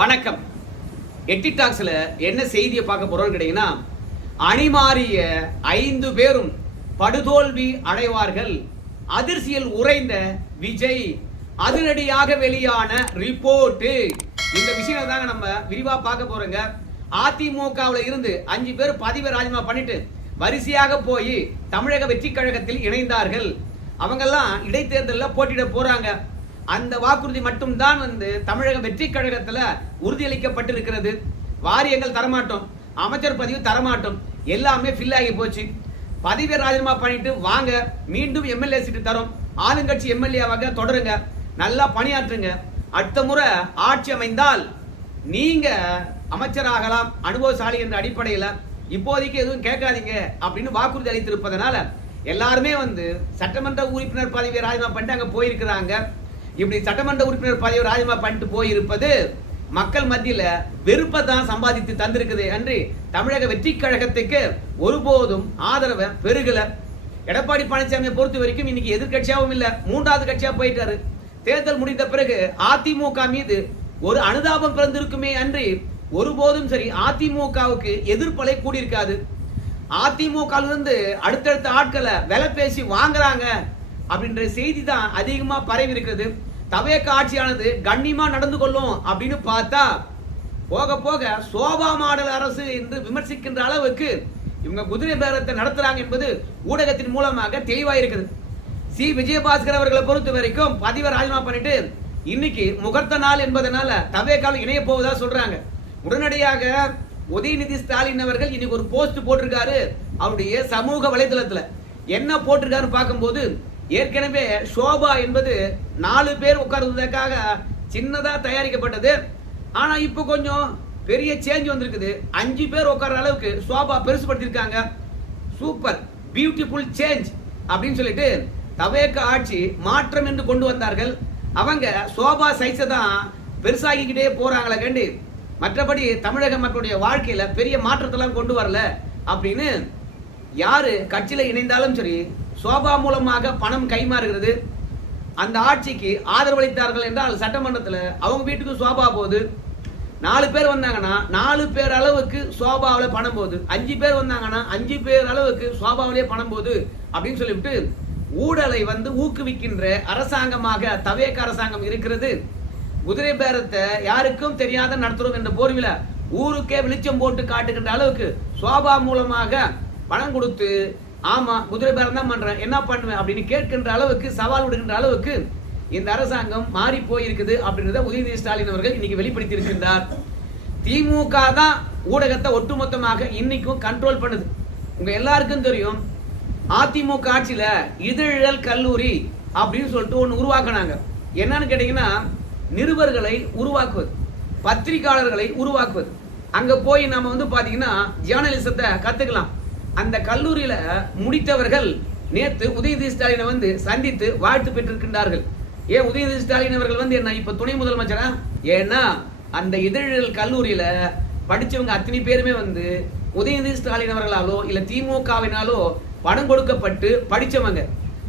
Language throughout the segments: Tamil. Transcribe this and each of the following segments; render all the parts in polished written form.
வணக்கம். எட்டி டாக்ஸ்ல என்ன செய்தியை பார்க்க போறோம்னு கேட்டீங்கன்னா, அணிமாறிய 5 பேரும் படுதோல்வி அடைவார்கள், அதிர்ச்சியில் உறைந்த விஜய், அதிரடியாக வெளியான ரிப்போர்ட். இந்த விஷயம் தாங்க நம்ம விரிவா பார்க்க போறோங்க. அதிமுகவில் இருந்து 5 பேர் பதவி ராஜினாமா பண்ணிட்டு வரிசையாக போய் தமிழக வெற்றி கழகத்தில் இணைந்தார்கள். அவங்கெல்லாம் இடைத்தேர்தலில் போட்டியிட போறாங்க. அந்த வாக்குறுதி மட்டும்தான் தமிழக வெற்றி கழகத்தில் உறுதியளிக்கப்பட்டிருக்கிறது. வாரியங்கள் தரமாட்டோம், அமைச்சர் பதவி தரமாட்டோம், எல்லாமே ஃபில் ஆகி போச்சு. பதவி ராஜினாமா பண்ணிட்டு வாங்க, மீண்டும் எம்எல்ஏ சீட்டு தரும், ஆளுங்கட்சி எம்எல்ஏவாக தொடருங்க, நல்லா பணியாற்றுங்க, அடுத்த முறை ஆட்சி அமைந்தால் நீங்க அமைச்சராகலாம், அனுபவசாலி என்ற அடிப்படையில் இப்போதைக்கு எதுவும் கேட்காதீங்க அப்படின்னு வாக்குறுதி அளித்திருப்பதனால எல்லாருமே சட்டமன்ற உறுப்பினர் பதவியை ராஜினாமா பண்ணிட்டு அங்க போயிருக்கிறாங்க. இப்படி சட்டமன்ற உறுப்பினர் பதவி ராஜினாமா பண்ணிட்டு போயிருப்பது மக்கள் மத்தியில வெறுப்பை தான் சம்பாதித்து தந்திருக்குது என்று தமிழக வெற்றி கழகத்துக்கு ஒருபோதும் ஆதரவை பெருகல. எடப்பாடி பழனிசாமியை பொறுத்த வரைக்கும் இன்னைக்கு எதிர்கட்சியாகவும் இல்ல, 3வது கட்சியா போயிட்டாரு. தேர்தல் முடிந்த பிறகு அதிமுக மீது ஒரு அனுதாபம் பிறந்திருக்குமே அன்றி ஒருபோதும் சரி அதிமுகவுக்கு எதிர்ப்பலை கூடியிருக்காது. அதிமுக அடுத்தடுத்த ஆட்களை விலை பேசி வாங்குறாங்க அப்படின்ற செய்தி தான் அதிகமா பரவி இருக்கிறது. தவேக ஆட்சியானது கண்ணியமா நடந்து கொள்ளும் அப்படின்னு பார்த்தா போக போக சோபா மாடல் அரசு என்று விமர்சிக்கின்ற அளவுக்கு இவங்க குதிரை பேரத்தை நடத்துறாங்க என்பது ஊடகத்தின் மூலமாக தெளிவாயிருக்குது. சி விஜயபாஸ்கர் அவர்களை பொறுத்த வரைக்கும் பதவி ராஜினாமா பண்ணிட்டு இன்னைக்கு முகூர்த்த நாள் என்பதனால தவேகால இணைய போவதா சொல்றாங்க. உடனடியாக உதயநிதி ஸ்டாலின் அவர்கள் இன்னைக்கு ஒரு போஸ்ட் போட்டிருக்காரு அவருடைய சமூக வலைதளத்துல. என்ன போட்டிருக்காரு பார்க்கும்போது, ஏற்கனவே ஷோபா என்பது 4 பேர் உட்கார்றதுக்காக சின்னதா தயாரிக்கப்பட்டது. ஆனா இப்போ கொஞ்சம் பெரிய சேஞ்ச் வந்திருக்குது, 5 பேர் உட்கார்ற அளவுக்கு ஷோபா பெருசுபடுத்திருக்காங்க. சூப்பர் பியூட்டிஃபுல் சேஞ்ச் அப்படின்னு சொல்லிட்டு தவேக ஆட்சி மாற்றம் என்று கொண்டு வந்தார்கள். அவங்க ஷோபா சைஸை தான் பெருசாகிக்கிட்டே போறாங்களே கண்டு மற்றபடி தமிழக மக்களுடைய வாழ்க்கையில பெரிய மாற்றத்தெல்லாம் கொண்டு வரல அப்படின்னு யாரு கட்சியில இணைந்தாலும் சரி சோபா மூலமாக பணம் கைமாறுகிறது. அந்த ஆட்சிக்கு ஆதரவளித்தார்கள் என்றால் சட்டமன்றத்தில் அவங்க வீட்டுக்கு சோபா போகுது. 4 பேர் வந்தாங்கன்னா 4 பேர் அளவுக்கு சோபாவில் பணம் போகுது, 5 பேர் வந்தாங்கன்னா 5 பேர் அளவுக்கு சோபாவிலே பணம் போகுது அப்படின்னு சொல்லிவிட்டு ஊழலை ஊக்குவிக்கின்ற அரசாங்கமாக தவேக அரசாங்கம் இருக்கிறது. குதிரை பேரத்தை யாருக்கும் தெரியாத நடத்துறோம் என்ற போர்வில ஊருக்கே வெளிச்சம் போட்டு காட்டுகின்ற அளவுக்கு சோபா மூலமாக பணம் கொடுத்து ஆமா குதிரை பேரம் தான் பண்றேன், என்ன பண்ணுவேன் அப்படின்னு கேட்கின்ற அளவுக்கு சவால் விடுகின்ற அளவுக்கு இந்த அரசாங்கம் மாறி போயிருக்குது அப்படின்றத உதயநிதி ஸ்டாலின் அவர்கள் இன்னைக்கு வெளிப்படுத்தி இருக்கின்றார். திமுக தான் ஊடகத்தை ஒட்டுமொத்தமாக இன்னைக்கும் கண்ட்ரோல் பண்ணுது. உங்க எல்லாருக்கும் தெரியும், அதிமுக ஆட்சியில இதழியல் கல்லூரி அப்படின்னு சொல்லிட்டு ஒன்று உருவாக்குனாங்க. என்னன்னு கேட்டீங்கன்னா, நிருபர்களை உருவாக்குவது, பத்திரிகையாளர்களை உருவாக்குவது. அங்க போய் நம்ம பாத்தீங்கன்னா ஜேர்னலிசத்தை கத்துக்கலாம். அந்த கல்லூரியில முடித்தவர்கள் நேற்று உதயநிதி ஸ்டாலினை சந்தித்து வாழ்த்து பெற்றிருக்கின்றார்கள். ஏன் உதயநிதி ஸ்டாலின் அவர்கள் என்ன இப்ப துணை முதலமைச்சரா? ஏன்னா அந்த இதழியல் கல்லூரியில படிச்சவங்க அத்தனை பேருமே உதயநிதி ஸ்டாலின் அவர்களாலோ இல்ல திமுகவினாலோ பணம் கொடுக்கப்பட்டு படிச்சவங்க.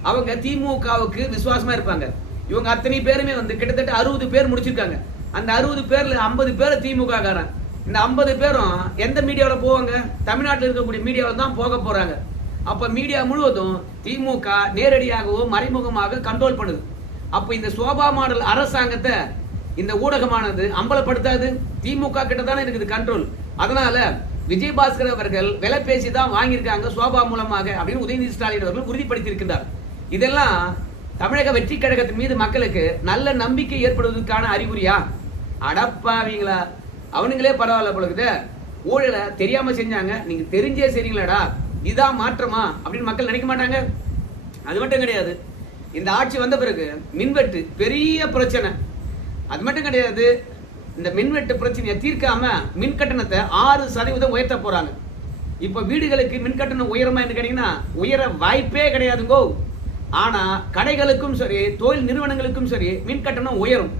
அவங்க திமுகவுக்கு விசுவாசமா இருப்பாங்க. இவங்க அத்தனை பேருமே கிட்டத்தட்ட 60 பேர் முடிச்சிருக்காங்க. அந்த 60 பேர்ல 50 பேர் திமுக காரன். இந்த 50 பேரும் எந்த மீடியாவில் போவாங்க? தமிழ்நாட்டில் இருக்கக்கூடிய மீடியாவில் தான் போக போறாங்க. அப்ப மீடியா முழுவதும் திமுக நேரடியாகவோ மறைமுகமாக கண்ட்ரோல் பண்ணுது. அப்ப இந்த சோபா மாடல் அரசாங்கத்தை இந்த ஊடகமானது அம்பலப்படுத்தாது. திமுக கிட்ட தானே இருக்குது கண்ட்ரோல். அதனால விஜயபாஸ்கர் அவர்கள் விலை பேசி தான் வாங்கியிருக்காங்க சோபா மூலமாக அப்படின்னு உதயநிதி ஸ்டாலின் அவர்கள் உறுதிப்படுத்தி இருக்கின்றார். இதெல்லாம் தமிழக வெற்றி கழகத்தின் மீது மக்களுக்கு நல்ல நம்பிக்கை ஏற்படுவதற்கான அறிகுறியா? அடப்பாவீங்களா, அவனுங்களே பரவாயில்ல பொழுது ஊழலை தெரியாம செஞ்சாங்க, நீங்க தெரிஞ்சே செய்றீங்களாடா, இதான் மாற்றமா அப்படின்னு மக்கள் நினைக்க மாட்டாங்க. அது மட்டும் கிடையாது, இந்த ஆட்சி வந்த பிறகு மின்வெட்டு பெரிய பிரச்சனை. அது மட்டும் கிடையாது, இந்த மின்வெட்டு பிரச்சனையை தீர்க்காம மின் கட்டணத்தை 6% உயர்த்த போறாங்க. இப்ப வீடுகளுக்கு மின் கட்டணம் உயரமா கேட்டீங்கன்னா உயர வாய்ப்பே கிடையாதுங்கோ. ஆனா கடைகளுக்கும் சரி தொழில் நிறுவனங்களுக்கும் சரி மின் கட்டணம் உயரும்.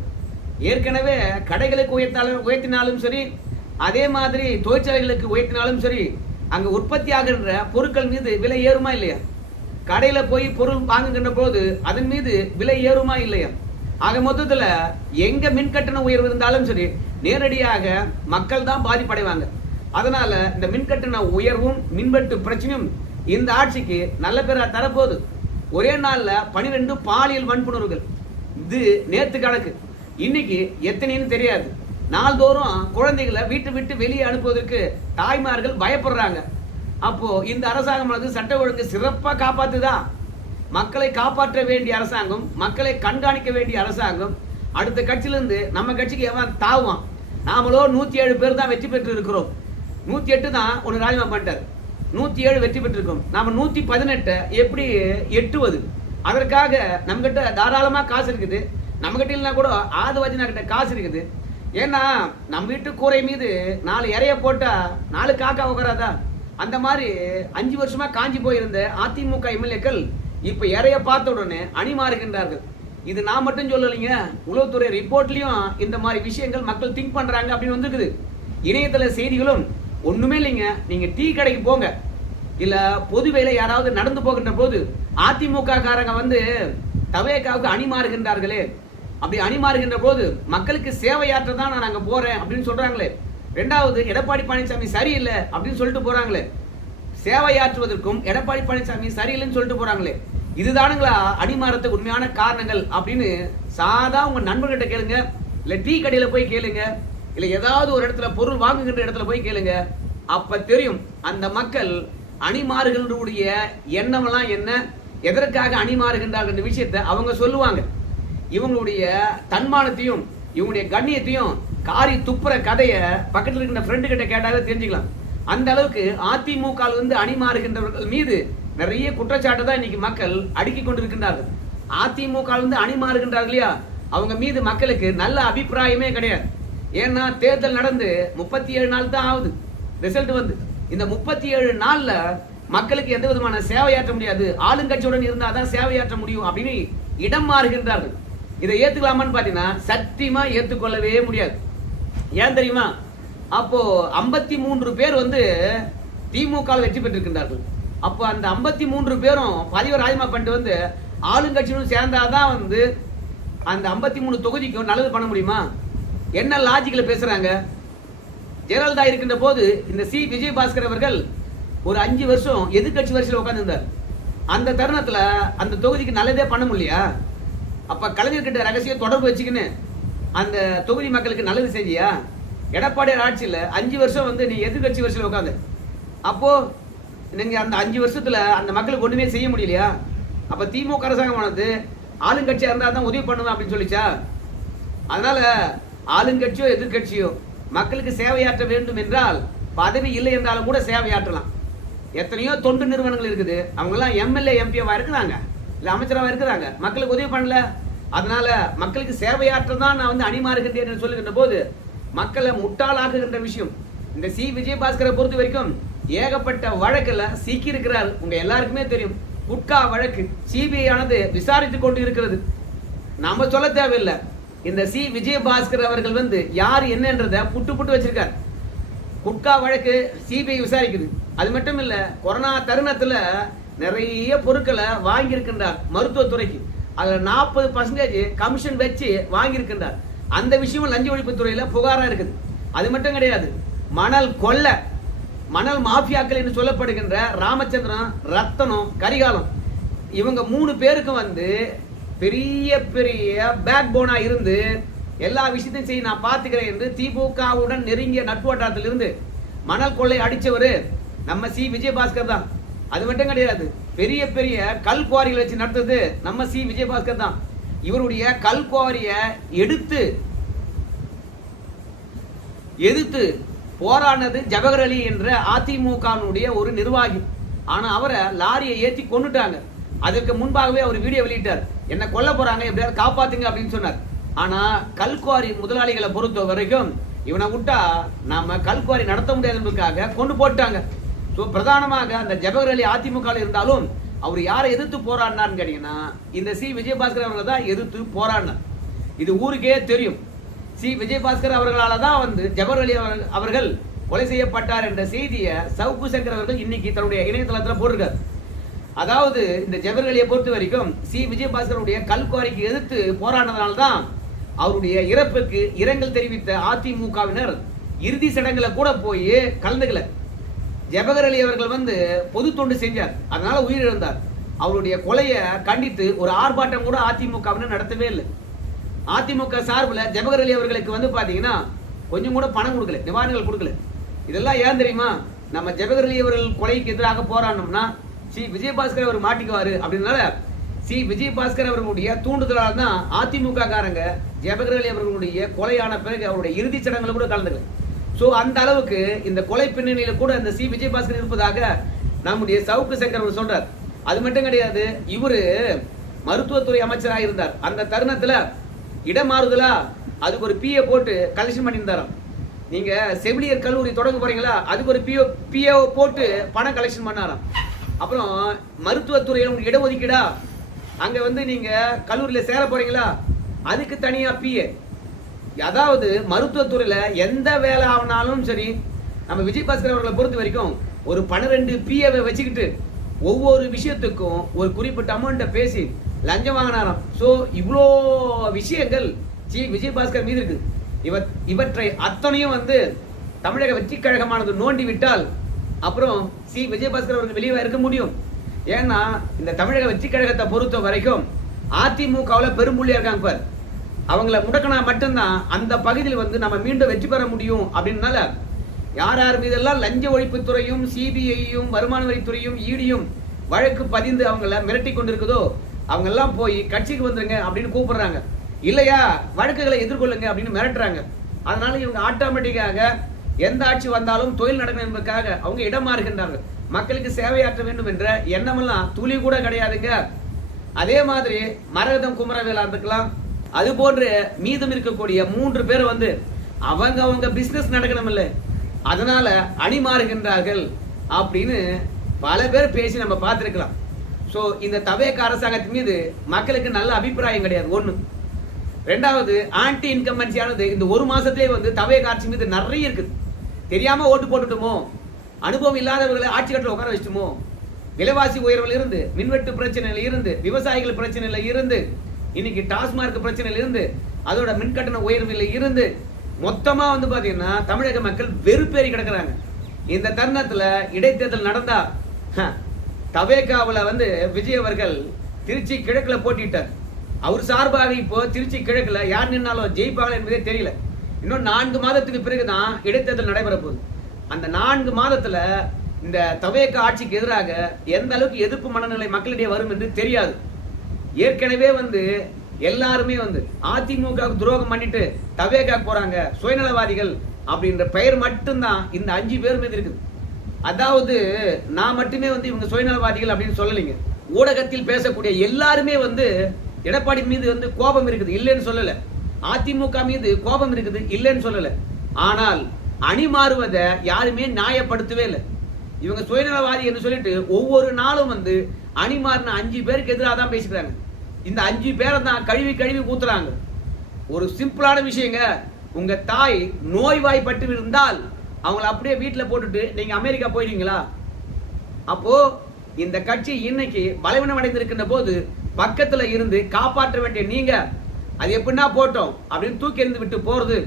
ஏற்கனவே கடைகளுக்கு உயர்த்தினாலும் சரி, அதே மாதிரி தொழிற்சாலைகளுக்கு உயர்த்தினாலும் சரி, அங்க உற்பத்தி ஆகின்ற பொருட்கள் மீது விலை ஏறுமா இல்லையா? கடையில போய் பொருள் வாங்குகின்ற போது அதன் மீது விலை ஏறுமா இல்லையா? ஆக மொத்தத்துல எங்க மின் கட்டண உயர்வு இருந்தாலும் சரி நேரடியாக மக்கள் தான் பாதிப்படைவாங்க. அதனால இந்த மின்கட்டண உயர்வும் மின்வெட்டு பிரச்சனையும் இந்த ஆட்சிக்கு நல்ல பேரா தரப்போகுது. ஒரே நாள்ல 12 பாலியல் வன்புணர்வுகள், இது நேத்து கணக்கு, இன்னைக்கு எத்தனைன்னு தெரியாது. நாள்தோறும் குழந்தைகளை வீட்டு விட்டு வெளியே அனுப்புவதற்கு தாய்மார்கள் பயப்படுறாங்க. அப்போ இந்த அரசாங்கம் சட்ட ஒழுங்கு சிறப்பா காப்பாத்துதா? மக்களை காப்பாற்ற வேண்டிய அரசாங்கம், மக்களை கண்காணிக்க வேண்டிய அரசாங்கம், அடுத்த கட்சியிலிருந்து நம்ம கட்சிக்கு எவன் தாவுவான்? நாமளோ 107 பேர் தான் வெற்றி பெற்று இருக்கிறோம். 108 தான் ஒன்று ராஜினாமா பண்ணிட்டார். 107 வெற்றி பெற்றிருக்கோம். நாம 118 எப்படி எட்டுவது? அதற்காக நம்ம கிட்ட தாராளமா காசு இருக்குது. நம்ம கிட்ட இல்லைன்னா கூட ஆதவாஜினா கிட்ட காசு இருக்குது. ஏன்னா நம்ம வீட்டு கூரை மீது 4 இறைய போட்டா 4 காக்கா உட்காராதா? அந்த மாதிரி 5 வருஷமா காஞ்சி போயிருந்த அதிமுக எம்எல்ஏக்கள் இப்ப இறைய பார்த்த உடனே அணிமாறுகின்றார்கள். இது நான் மட்டும் சொல்லலைங்க, உளவுத்துறை ரிப்போர்ட்லயும் இந்த மாதிரி விஷயங்கள் மக்கள் திங்க் பண்றாங்க அப்படின்னு வந்துருக்குது. இணையதள செய்திகளும் ஒண்ணுமே இல்லைங்க. நீங்க டீ கடைக்கு போங்க, இல்ல பொதுவேளை யாராவது நடந்து போகின்ற போது அதிமுக காரங்க தவேகாவுக்கு அணிமாறுகின்றார்களே, அப்படி அணிமாறுகின்ற போது மக்களுக்கு சேவையாற்ற தான் நான் அங்க போறேன் அப்படின்னு சொல்றாங்களே. ரெண்டாவது, எடப்பாடி பழனிசாமி சரியில்லை அப்படின்னு சொல்லிட்டு போறாங்களே. சேவையாற்றுவதற்கும் எடப்பாடி பழனிசாமி சரியில்லைன்னு சொல்லிட்டு போறாங்களே, இதுதானுங்களா அடிமாறத்துக்கு உண்மையான காரணங்கள் அப்படின்னு சாதா உங்க நண்பர்கிட்ட கேளுங்க, இல்ல டீ கடையில போய் கேளுங்க, இல்ல ஏதாவது ஒரு இடத்துல பொருள் வாங்குகின்ற இடத்துல போய் கேளுங்க. அப்ப தெரியும் அந்த மக்கள் அணிமாறுகளுடைய எண்ணமெல்லாம் என்ன, எதற்காக அணிமாறுகின்றார்கள் என்ற விஷயத்தை அவங்க சொல்லுவாங்க. இவங்களுடைய தன்மானத்தையும் இவங்களுடைய கண்ணியத்தையும் காரி துப்புற கதைய பக்கத்தில் இருக்கின்ற ஃப்ரெண்டு கிட்ட கேட்டாலே தெரிஞ்சுக்கலாம். அந்த அளவுக்கு அதிமுக அணிமாறுகின்றவர்கள் மீது நிறைய குற்றச்சாட்டு தான் இன்னைக்கு மக்கள் அடுக்கி கொண்டிருக்கின்றார்கள். அதிமுக அணிமாறுகின்றார்கள் இல்லையா, அவங்க மீது மக்களுக்கு நல்ல அபிப்பிராயமே கிடையாது. ஏன்னா தேர்தல் நடந்து 37 நாள் தான் ஆகுது, ரிசல்ட் இந்த 37 நாள்ல மக்களுக்கு எந்த விதமான சேவையாற்ற முடியாது, ஆளுங்கட்சியுடன் இருந்தாதான் சேவையாற்ற முடியும் அப்படின்னு இடம் மாறுகின்றார்கள். இதை ஏத்துக்கலாமான்னு பாத்தீங்கன்னா சத்தியமா ஏத்துக்கொள்ளவே முடியாது. ஏன் தெரியுமா? அப்போ 53 பேர் திமுக வெற்றி பெற்றிருக்கின்றார்கள். அப்போ அந்த 53 பேரும் பதிவு ராஜினாமா பண்ணிட்டு ஆளுங்கட்சியும் சேர்ந்தாதான் அந்த 53 தொகுதிக்கும் நல்லது பண்ண முடியுமா? என்ன லாஜிக்ல பேசுறாங்க? ஜெயலலிதா இருக்கின்ற போது இந்த சி விஜயபாஸ்கர் அவர்கள் ஒரு 5 வருஷம் எதிர்கட்சி வரிசையில் உட்கார்ந்து இருந்தார். அந்த தருணத்துல அந்த தொகுதிக்கு நல்லதே பண்ண முடியலையா? அப்ப கலைஞர்கிட்ட ரகசிய தொடர்பு வச்சுக்கின்னு அந்த தொகுதி மக்களுக்கு நல்லது செஞ்சியா? எடப்பாடி ஆட்சியில் 5 வருஷம் நீ எதிர்கட்சி வரிசையில் உட்காந்து, அப்போ நீங்க அந்த 5 வருஷத்துல அந்த மக்களுக்கு ஒண்ணுமே செய்ய முடியலையா? அப்ப திமுக அரசாங்கமானது ஆளுங்கட்சியா இருந்தா தான் உதவி பண்ணுவேன் அப்படின்னு சொல்லிச்சா? அதனால ஆளுங்கட்சியோ எதிர்கட்சியோ மக்களுக்கு சேவையாற்ற வேண்டும் என்றால் பதவி இல்லை என்றாலும் கூட சேவையாற்றலாம். எத்தனையோ தொண்டு நிறுவனங்கள் இருக்குது, அவங்க எல்லாம் எம்எல்ஏ எம்பியா இருக்கிறாங்க, இல்ல அமைச்சராக இருக்கிறாங்க, மக்களுக்கு உதவி பண்ணல. அதனால மக்களுக்கு சேவையாற்ற தான் நான் அணிமாறுகின்றேன் என்று சொல்லுகின்ற போது மக்களை முட்டாளாக்குகின்ற விஷயம். இந்த சி விஜயபாஸ்கரை பொறுத்த வரைக்கும் ஏகப்பட்ட வழக்குல சிக்கி இருக்கிறார். உங்க எல்லாருக்குமே தெரியும், குட்கா வழக்கு சிபிஐ ஆனது விசாரித்துக் கொண்டு இருக்கிறது. நாம சொல்ல தேவையில்லை, இந்த சி விஜயபாஸ்கர் அவர்கள் யார் என்னன்றத புட்டு புட்டு வச்சிருக்கார். குட்கா வழக்கு சிபிஐ விசாரிக்குது. அது மட்டும் இல்ல, கொரோனா தருணத்துல நிறைய பொருட்களை வாங்கி இருக்கின்றார் மருத்துவத்துறைக்கு. அதுல 40% கமிஷன் வச்சு வாங்கி இருக்கின்றார். அந்த விஷயம் லஞ்ச ஒழிப்பு துறையில புகாரா இருக்குது. அது மட்டும் கிடையாது, மணல் கொள்ள, மணல் மாஃபியாக்கள் என்று சொல்லப்படுகின்ற ராமச்சந்திரன், ரத்தனம், கரிகாலம், இவங்க 3 பேருக்கும் பெரிய பெரிய பேக் போனா இருந்து எல்லா விஷயத்தையும் செய்ய நான் பாத்துக்கிறேன் என்று திமுகவுடன் நெருங்கிய நட்பு வட்டாரத்தில் இருந்து மணல் கொள்ளை அடிச்சவரு நம்ம சி விஜயபாஸ்கர் தான். அது மட்டும் கிடையாது, பெரிய பெரிய கல் குவாரிகள் வச்சு நடத்துறது நம்ம சி விஜயபாஸ்கர் தான். இவருடைய கல் குவாரிய எதிர்த்து போராடினது ஜவஹர் அலி என்ற அதிமுக ஒரு நிர்வாகி. ஆனா அவரை லாரியை ஏற்றி கொண்டுட்டாங்க. அதற்கு முன்பாகவே அவர் வீடியோ வெளியிட்டார், என்ன கொல்ல போறாங்க, எப்படியாவது காப்பாத்துங்க அப்படின்னு சொன்னார். ஆனா கல்குவாரி முதலாளிகளை பொறுத்த வரைக்கும் இவனை விட்டா நாம கல்குவாரி நடத்த முடியாது என்பதற்காக கொண்டு போட்டாங்க. பிரதானமாக அந்த ஜவஹர் அலி அதிமுக இருந்தாலும் அவர் யாரை எதிர்த்து போராடினார்னு கேட்டீங்கன்னா இந்த சி விஜயபாஸ்கர் அவர்கள் தான் எதிர்த்து போராடினார். இது ஊருக்கே தெரியும். சி விஜயபாஸ்கர் அவர்களால தான் ஜவஹர் அலி அவர்கள் கொலை செய்யப்பட்டார் என்ற செய்தியை சவுக்கு சங்கர் அவர்கள் இன்னைக்கு தன்னுடைய இணையதளத்தில் போட்டிருக்கார். அதாவது இந்த ஜவஹர் அலியை பொறுத்த வரைக்கும் சி விஜயபாஸ்கருடைய கல்குவாரிக்கு எதிர்த்து போராடினதுனால தான் அவருடைய இறப்புக்கு இரங்கல் தெரிவித்த அதிமுகவினர் இறுதி சடங்குல கூட போய் கலந்துக்கல. ஜவஹர் அலி அவர்கள் வந்து பொது தொண்டு செஞ்சார், அதனால உயிரிழந்தார். அவருடைய கொலையை கண்டித்து ஒரு ஆர்ப்பாட்டம் கூட அதிமுகவினர் நடத்தவே இல்லை. அதிமுக சார்பில் ஜவஹர் அலி அவர்களுக்கு வந்து பாத்தீங்கன்னா கொஞ்சம் கூட பணம் கொடுக்கல, நிவாரணங்கள் கொடுக்கல. இதெல்லாம் ஏன் தெரியுமா? நம்ம ஜவஹர் அலி அவர்கள் கொலைக்கு எதிராக போராடணும்னா சி விஜயபாஸ்கர் அவர் மாட்டிக்குவாரு அப்படின்னால சி விஜயபாஸ்கர் அவர்களுடைய தூண்டுதலால் தான் அதிமுக காரங்க ஜவஹர் அலி அவர்களுடைய கொலையான பிறகு அவருடைய இறுதிச் சடங்குல கூட கலந்துக்கல. சோ அந்த அளவுக்கு இந்த கொலை பின்னணியில கூட இந்த சி விஜயபாஸ்கர் இருப்பதாக நம்முடைய சவுக்கு சங்கர் அவர் சொல்றார். அது மட்டும் கிடையாது, இவரு மருத்துவத்துறை அமைச்சராக இருந்தார். அந்த தருணத்துல இடமாறுதலா அதுக்கு ஒரு பிஏ போட்டு கலெக்ஷன் பண்ணியிருந்தாராம். நீங்க செவிலியர் கல்லூரி தொடங்க போறீங்களா, அதுக்கு ஒரு பிஏ போட்டு பணம் கலெக்ஷன் பண்ணாராம். அப்புறம் மருத்துவத்துறையில உங்களுக்கு இடஒதுக்கீடா, அங்க வந்து நீங்க கல்லூரியில சேர போறீங்களா, அதுக்கு தனியா பிஏ. அதாவது மருத்துவத்துறையில எந்த வேலை ஆனாலும் சரி, நம்ம விஜயபாஸ்கர் அவர்களை பொறுத்த வரைக்கும் ஒரு 12 பிஏவை வச்சுக்கிட்டு ஒவ்வொரு விஷயத்துக்கும் ஒரு குறிப்பிட்ட அமௌண்ட்டை பேசி லஞ்சம் வாங்கினாராம். ஸோ இவ்வளோ விஷயங்கள் விஜயபாஸ்கர் மீது இருக்கு. இவற்றை அத்தனையும் வந்து தமிழக வெற்றி கழகமானது நோண்டி விட்டால் அப்புறம் விஜயபாஸ்கர் அவர்கள் வெளியே இருக்க முடியும். ஏன்னா இந்த தமிழக வெற்றி கழகத்தை பொறுத்த வரைக்கும் அதிமுகவில் பெரும்புள்ளியா இருக்காங்க பார், அவங்கள முடக்கினா மட்டும்தான் அந்த பகுதியில் வந்து நம்ம மீண்டும் வெற்றி பெற முடியும். அப்படின்னால யார் யார் மீதெல்லாம் லஞ்ச ஒழிப்புத்துறையும் சிபிஐயும் வருமான வரித்துறையும் ஈடியும் வழக்கு பதிந்து அவங்கள மிரட்டி கொண்டிருக்குதோ அவங்க எல்லாம் போய் கட்சிக்கு வந்துருங்க அப்படின்னு கூப்பிடுறாங்க, இல்லையா வழக்குகளை எதிர்கொள்ளுங்க அப்படின்னு மிரட்டுறாங்க. அதனால இவங்க ஆட்டோமேட்டிக்காக எந்த ஆட்சி வந்தாலும் தொழில் நடக்கணும் என்பதற்காக அவங்க இடம் மாறுகின்றார்கள். மக்களுக்கு சேவையாற்ற வேண்டும் என்ற எண்ணமெல்லாம் துளி கூட கிடையாதுங்க. அதே மாதிரி மரகதம் குமரவேலா இருக்கலாம், அது போன்று மீதம் இருக்கக்கூடிய 3 பேர் வந்து அவங்க பிசினஸ் நடக்கணும் இல்லை, அதனால அணி மாறுகின்றார்கள் அப்படின்னு பல பேர் பேசி நம்ம பார்த்திருக்கலாம். ஸோ இந்த தவேக அரசாங்கத்தின் மீது மக்களுக்கு நல்ல அபிப்பிராயம் கிடையாது. ஒன்று. ரெண்டாவது, ஆன்டி இன்கம்பன்சியானது இந்த ஒரு மாசத்திலே வந்து தவேக ஆட்சி மீது நிறைய இருக்குது. தெரியாம ஓட்டு போட்டுட்டோமோ, அனுபவம் இல்லாதவர்களை ஆட்சி கட்டில் உட்கார வச்சுட்டோமோ, விலைவாசி உயர்வில் இருந்து, மின்வெட்டு பிரச்சனையில இருந்து, விவசாயிகள் பிரச்சனையில இருந்து, இன்னைக்கு டாஸ்மார்க் பிரச்சனையில இருந்து, அதோட மின்கட்டண உயர்வில் இருந்து மொத்தமா வந்து பாத்தீங்கன்னா தமிழக மக்கள் வெறுப்பேறி கிடக்குறாங்க. இந்த தருணத்துல இடைத்தேர்தல் நடந்தா தவேகாவில் வந்து விஜய் அவர்கள் திருச்சி கிழக்குல போட்டிட்டார். அவர் சார்பாக இப்போ திருச்சி கிழக்குல யார் நின்னாலும் ஜெயிப்பாங்க என்பதே தெரியல. இன்னும் 4 மாதத்துக்கு பிறகுதான் இடைத்தேர்தல் நடைபெற போகுது. அந்த 4 மாதத்துல இந்த தவேக ஆட்சிக்கு எதிராக எந்த அளவுக்கு எதிர்ப்பு மனநிலை மக்களிடையே வரும் என்று தெரியாது. ஏற்கனவே வந்து எல்லாருமே வந்து அதிமுக துரோகம் பண்ணிட்டு தவேகா போறாங்க, சுயநலவாதிகள் அப்படின்ற பெயர் மட்டும்தான் இந்த 5 பேர் மீது இருக்குது. அதாவது நான் மட்டுமே வந்து இவங்க சுயநலவாதிகள் அப்படின்னு சொல்லலைங்க. ஊடகத்தில் பேசக்கூடிய எல்லாருமே வந்து எடப்பாடி மீது வந்து கோபம் இருக்குது, இல்லைன்னு சொல்லல. அதிமுக மீது கோபம் இருக்குது, இல்லைன்னு சொல்லல. ஆனால் அணி மாறுவதை யாருமே நியாயப்படுத்தவே இல்லை. இவங்க சுயநலவாதி என்று சொல்லிட்டு ஒவ்வொரு நாளும் வந்து அணி மாறின 5 பேருக்கு எதிராக தான் பேசுறாங்க. இந்த 5 பேரை தான் கழுவி கழுவி ஊத்துறாங்க. ஒரு சிம்பிளான விஷயங்க, உங்க தாய் நோய்வாய்ப்பட்டு இருந்தால் அவங்கள அப்படியே வீட்டில் போட்டுட்டு நீங்க அமெரிக்கா போயிடுவீங்களா? அப்போ இந்த கட்சி இன்னைக்கு பலவீனம் அடைந்திருக்கின்ற போது பக்கத்துல இருந்து காப்பாற்ற வேண்டிய நீங்க அது எப்படின்னா போட்டோம் அப்படின்னு தூக்கி எறிந்து விட்டு போறது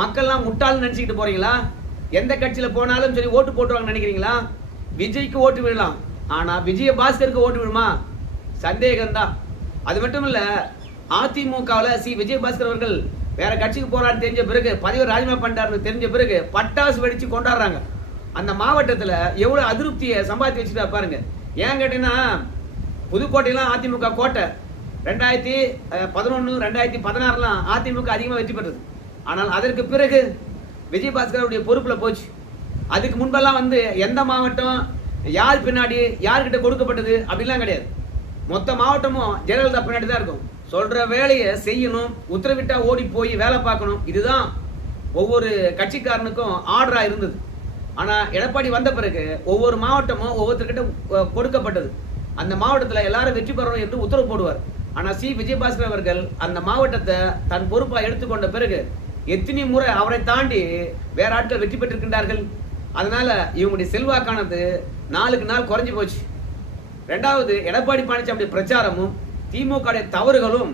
மக்கள்லாம் முட்டாள்னு நினைச்சுக்கிட்டு போறீங்களா? எந்த கட்சியில போனாலும் சரி ஓட்டு போட்டுவாங்க நினைக்கிறீங்களா? விஜய்க்கு ஓட்டு விடலாம், ஆனா விஜயபாஸ்கருக்கு ஓட்டு விடுமா? சந்தேகம்தான். அது மட்டும் இல்ல, அதிமுகவில் விஜயபாஸ்கர் அவர்கள் வேற கட்சிக்கு போறான்னு தெரிஞ்ச பிறகு, பதவி ராஜினாமா பண்ணிட்டாருன்னு தெரிஞ்ச பிறகு பட்டாசு வெடிச்சு கொண்டாடுறாங்க. அந்த மாவட்டத்தில் எவ்வளவு அதிருப்தியை சம்பாதித்து வச்சுட்டா பாருங்க. ஏன் கேட்டீங்கன்னா, புதுக்கோட்டையெல்லாம் அதிமுக கோட்டை. 2011 2016 அதிமுக அதிகமாக வெற்றி பெற்றது. ஆனால் அதற்கு பிறகு விஜயபாஸ்கருடைய பொறுப்புல போச்சு. அதுக்கு முன்பெல்லாம் வந்து எந்த மாவட்டம் யார் பின்னாடி யார்கிட்ட கொடுக்கப்பட்டது அப்படிலாம் கிடையாது. மொத்த மாவட்டமும் ஜெயலலிதா பின்னாடி தான் இருக்கும். சொல்ற வேலையை செய்யணும், உத்தரவிட்டா ஓடி போய் வேலை பார்க்கணும், இதுதான் ஒவ்வொரு கட்சிக்காரனுக்கும் ஆர்டரா இருந்தது. ஆனா எடப்பாடி வந்த பிறகு ஒவ்வொரு மாவட்டமும் ஒவ்வொருத்தர்கிட்ட கொடுக்கப்பட்டது. அந்த மாவட்டத்தில் எல்லாரும் வெற்றி பெறணும் என்று உத்தரவு போடுவார். ஆனா விஜயபாஸ்கர் அவர்கள் அந்த மாவட்டத்தை தன் பொறுப்பா எடுத்துக்கொண்ட பிறகு எத்தனை முறை அவரை தாண்டி வேற ஆட்கள் வெற்றி பெற்றிருக்கின்றார்கள். அதனால இவங்களுடைய செல்வாக்கானது நாளுக்கு நாள் குறைஞ்சு போச்சு. ரெண்டாவது, எடப்பாடி பழனிசாமி பிரச்சாரமும் திமுக தவறுகளும்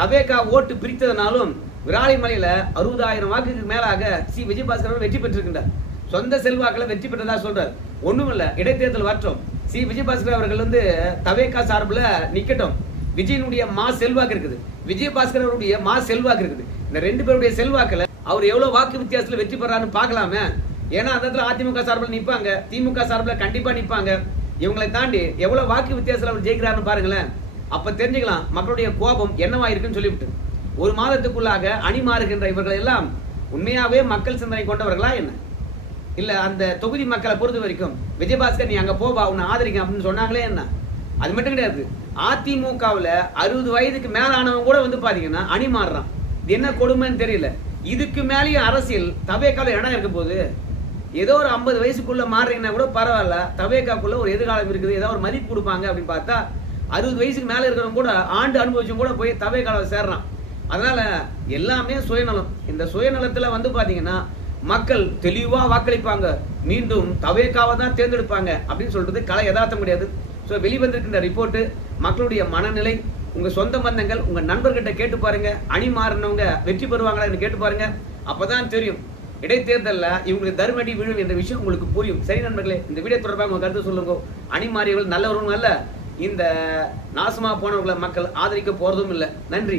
தவேகா ஓட்டு பிரித்ததனாலும் விராலிமலையில 60,000 வாக்குக்கு மேலாக சி விஜயபாஸ்கர் வெற்றி பெற்றிருக்கின்றார். சொந்த செல்வாக்களை வெற்றி பெற்றதா சொல்றார். ஒண்ணுமில்ல, இடைத்தேர்தல் வரட்டும், சி விஜயபாஸ்கர் அவர்கள் தவேகா சார்பில் நிக்கட்டும். விஜயனுடைய மா செல்வாக்கு இருக்குது, விஜயபாஸ்கர் அவருடைய மா செல்வாக்கு இருக்குது. இந்த 2 பேருடைய செல்வாக்குல அவர் எவ்வளவு வாக்கு வித்தியாசத்துல வெற்றி பெறான்னு பார்க்கலாமே. ஏன்னா அந்த இடத்துல அதிமுக சார்பில் நிப்பாங்க, திமுக சார்பில் கண்டிப்பா நிப்பாங்க. இவங்களை தாண்டி எவ்வளவு வாக்கு வித்தியாசத்துல அவர் ஜெயிக்கிறாருன்னு பாருங்களேன். அப்ப தெரிஞ்சுக்கலாம் மக்களுடைய கோபம் என்னவா இருக்குன்னு சொல்லிவிட்டு. ஒரு மாதத்துக்குள்ளாக அணி மாறுகின்ற இவர்கள் எல்லாம் உண்மையாவே மக்கள் சிந்தனை கொண்டவர்களா என்ன? இல்ல அந்த தொகுதி மக்களை பொறுத்த வரைக்கும் விஜயபாஸ்கர் நீ அங்க போவா உன்னை ஆதரிக்க அப்படின்னு சொன்னாங்களே என்ன? அது மட்டும் கிடையாது. அதிமுகவுல 60 வயதுக்கு மேலானவங்க கூட பாத்தீங்கன்னா அணி மாறுறான். இது என்ன கொடுமைன்னு தெரியல. இதுக்கு மேலேயும் அரசியல் தவேகால இடம் இருக்க போது. ஏதோ ஒரு 50 வயசுக்குள்ள மாறுறீங்கன்னா கூட பரவாயில்ல, தவேகாக்குள்ள ஒரு எதிர்காலம் இருக்குது, ஏதோ ஒரு மதிப்பு கொடுப்பாங்க அப்படின்னு பார்த்தா 60 வயசுக்கு மேல இருக்கிறவங்க கூட ஆண்டு அனுபவிச்சும் கூட போய் தவேகால சேர்றான். அதனால எல்லாமே சுயநலம். இந்த சுயநலத்துல பாத்தீங்கன்னா மக்கள் தெளிவா வாக்களிப்பாங்க, மீண்டும் தவேகாவை தான் தேர்ந்தெடுப்பாங்க அப்படின்னு சொல்றது கலை யதார்த்தம் முடியாது. ஸோ வெளிவந்திருக்கின்ற ரிப்போர்ட் மக்களுடைய மனநிலை, உங்க சொந்த பந்தங்கள் உங்க நண்பர்கிட்ட கேட்டு பாருங்க. அணி மாறினவங்க வெற்றி பெறுவாங்களா கேட்டு பாருங்க. அப்பதான் தெரியும் இடைத்தேர்தல்ல இவங்களுக்கு தர்மடி விழும் என்ற விஷயம் உங்களுக்கு புரியும். சரி நண்பர்களே, இந்த வீடியோ தொடர்பாக உங்க கருத்து சொல்லுங்க. அணி மாறியவர்கள் நல்லவரும் அல்ல, இந்த நாசமா போனவர்களை மக்கள் ஆதரிக்க போறதும் இல்லை. நன்றி.